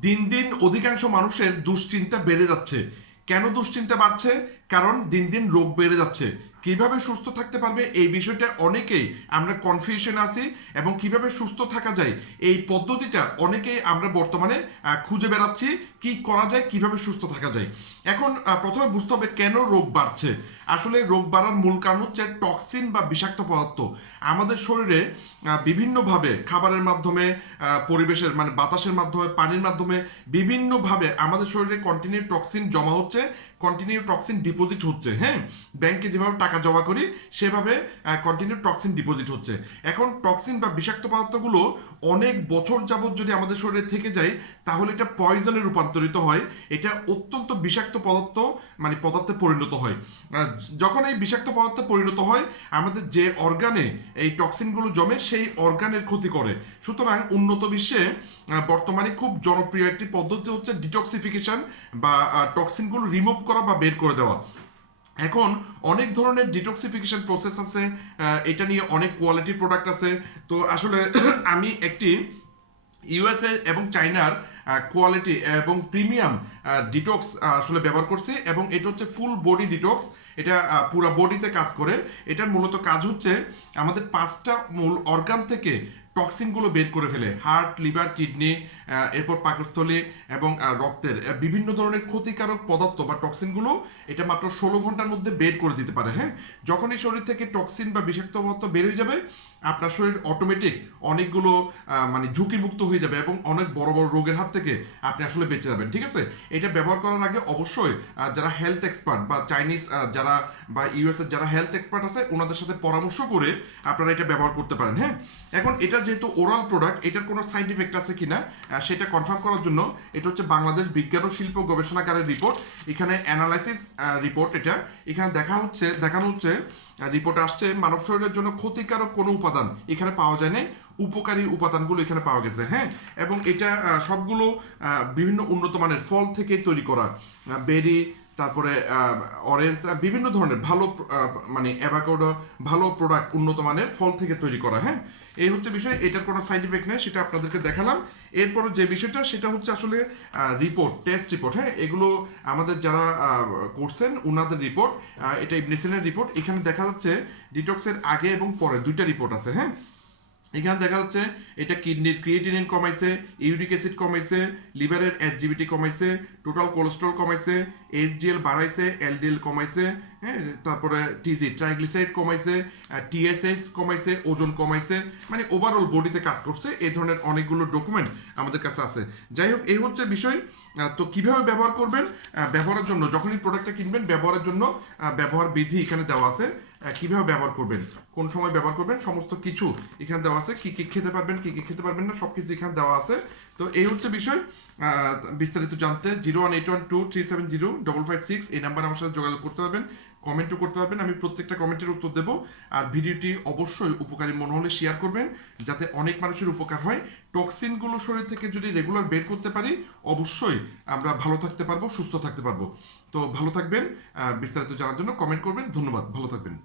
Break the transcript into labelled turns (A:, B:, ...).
A: দিন দিন অধিকাংশ মানুষের দুশ্চিন্তা বেড়ে যাচ্ছে। কেন দুশ্চিন্তা বাড়ছে? কারণ দিন দিন রোগ বেড়ে যাচ্ছে। কীভাবে সুস্থ থাকতে পারবে এই বিষয়টা অনেকেই আমরা কনফিউশন আছি এবং কীভাবে সুস্থ থাকা যায় এই পদ্ধতিটা অনেকেই আমরা বর্তমানে খুঁজে বেড়াচ্ছি কি করা যায়, কীভাবে সুস্থ থাকা যায়। এখন প্রথমে বুঝতে হবে কেন রোগ বাড়ছে। আসলে রোগ বাড়ার মূল কারণ হচ্ছে টক্সিন বা বিষাক্ত পদার্থ। আমাদের শরীরে বিভিন্নভাবে খাবারের মাধ্যমে পরিবেশের মানে বাতাসের মাধ্যমে, পানির মাধ্যমে, বিভিন্নভাবে আমাদের শরীরে কন্টিনিউ টক্সিন জমা হচ্ছে। কন্টিনিউ টক্সিন ডিপোজিট হচ্ছে হ্যাঁ? ব্যাংকে যেভাবে টাকা জমা করি, সেভাবে কন্টিনিউ টক্সিন ডিপোজিট হচ্ছে। এখন টক্সিন বা বিষাক্ত পদার্থগুলো অনেক বছর যাবৎ যদি আমাদের শরীরে থেকে যায়, তাহলে এটা পয়জনে রূপান্তরিত হয়। এটা অত্যন্ত বিষাক্ত পদার্থ মানে পদার্থে পরিণত হয়। যখন এই বিষাক্ত পদার্থে পরিণত হয়, আমাদের যে অর্গানে এই টক্সিনগুলো জমে, সেই অর্গানের ক্ষতি করে। সুতরাং উন্নত বিশ্বে বর্তমানে খুব জনপ্রিয় একটি পদ্ধতি হচ্ছে ডিটক্সিফিকেশন বা টক্সিনগুলো রিমুভ করা বা বের করে দেওয়া। এখন অনেক ধরনের ডিটক্সিফিকেশন প্রসেস আছে এটা নিয়ে অনেক কোয়ালিটি প্রোডাক্ট আছে। তো আসলে আমি একটি ইউএসএ এবং চাইনার কোয়ালিটি এবং প্রিমিয়াম ডিটক্স আসলে ব্যবহার করছি এবং এটা হচ্ছে ফুল বডি ডিটক্স এটা পুরো বডিতে কাজ করে। এটার মূলত কাজ হচ্ছে আমাদের পাঁচটা মূল অর্গান থেকে টক্সিনগুলো বের করে ফেলে। হার্ট লিভার কিডনি এরপর পাকস্থলী এবং রক্তের। বিভিন্ন ধরনের ক্ষতিকারক পদার্থ বা টক্সিনগুলো এটা মাত্র ষোলো ঘণ্টার মধ্যে বের করে দিতে পারে হ্যাঁ? যখন এই শরীর থেকে টক্সিন বা বিষাক্ত পদার্থ বের হয়ে যাবে, আপনার শরীর অটোমেটিক অনেকগুলো মানে ঝুঁকিমুক্ত হয়ে যাবে এবং অনেক বড় বড় রোগের হাত থেকে আপনি আসলে বেঁচে যাবেন, ঠিক আছে? এটা ব্যবহার করার আগে অবশ্যই যারা হেলথ এক্সপার্ট বা চাইনিজ যারা বা ইউএস এর যারা হেলথ এক্সপার্ট আছে, ওনাদের সাথে পরামর্শ করে আপনারা এটা ব্যবহার করতে পারেন হ্যাঁ? এখন এটা যেহেতু ওরাল প্রোডাক্ট এটার কোনো সাইড ইফেক্ট আছে কিনা সেটা কনফার্ম করার জন্য এটা হচ্ছে বাংলাদেশ বিজ্ঞান ও শিল্প গবেষণাগারের রিপোর্ট এখানে অ্যানালাইসিস রিপোর্ট এটা। এখানে দেখা হচ্ছে, দেখানো হচ্ছে রিপোর্ট আসছে মানব শরীরের জন্য ক্ষতিকারক কোনো উপাদান এখানে পাওয়া যায় নাই। উপকারী উপাদানগুলো এখানে পাওয়া গেছে হ্যাঁ? এবং এটা সবগুলো বিভিন্ন উন্নত মানের ফল থেকে তৈরি করা বেরি, তারপরে অরেঞ্জ বিভিন্ন ধরনের ভালো মানে অ্যাভাকাডো ভালো প্রোডাক্ট উন্নত মানের ফল থেকে তৈরি করা হ্যাঁ? এই হচ্ছে বিষয়, এটার কোনো সাইড ইফেক্ট নেই, সেটা আপনাদেরকে দেখালাম। এরপর যে বিষয়টা, সেটা হচ্ছে আসলে রিপোর্ট টেস্ট রিপোর্ট হ্যাঁ? এগুলো আমাদের যারা করছেন ওনাদের রিপোর্ট এটা ইবনিসিনের রিপোর্ট এখানে দেখা যাচ্ছে ডিটক্সের আগে এবং পরে দুইটা রিপোর্ট আছে হ্যাঁ? এখানে দেখা যাচ্ছে এটা কিডনির ক্রিয়েটিনিন কমাইছে ইউরিক অ্যাসিড কমাইছে লিভারের অ্যাডজিবিটি কমাইছে টোটাল কোলেস্ট্রল কমাইছে এইচডিএল বাড়াইছে এলডিএল কমাইছে হ্যাঁ তারপরে টিজি ট্রাইগ্লিসাইড কমাইছে টিএসএস কমাইছে, ওজন কমাইছে মানে ওভারঅল বডিতে কাজ করছে, এই ধরনের অনেকগুলো ডকুমেন্ট আমাদের কাছে আছে। যাই হোক, এই হচ্ছে বিষয়। তো কীভাবে ব্যবহার করবেন? ব্যবহারের জন্য, যখনই প্রোডাক্টটা কিনবেন, ব্যবহারের জন্য ব্যবহার বিধি এখানে দেওয়া আছে। কীভাবে ব্যবহার করবেন? কোন সময় ব্যবহার করবেন, সমস্ত কিছু এখানে দেওয়া আছে, কি কি খেতে পারবেন, কি কি খেতে পারবেন না সব কিছু এখানে দেওয়া আছে। তো এই হচ্ছে বিষয়। বিস্তারিত জানতে zero one eight one two three seven zero double five six, এই নাম্বার আমার সাথে যোগাযোগ করতে পারবেন কমেন্টও করতে পারবেন, আমি প্রত্যেকটা কমেন্টের উত্তর দেবো। আর ভিডিওটি অবশ্যই উপকারী মনে হলে শেয়ার করবেন, যাতে অনেক মানুষের উপকার হয়। টক্সিনগুলো শরীর থেকে যদি রেগুলার বের করতে পারি, অবশ্যই আমরা ভালো থাকতে পারব, সুস্থ থাকতে পারব। তো ভালো থাকবেন বিস্তারিত জানার জন্য কমেন্ট করবেন, ধন্যবাদ, ভালো থাকবেন।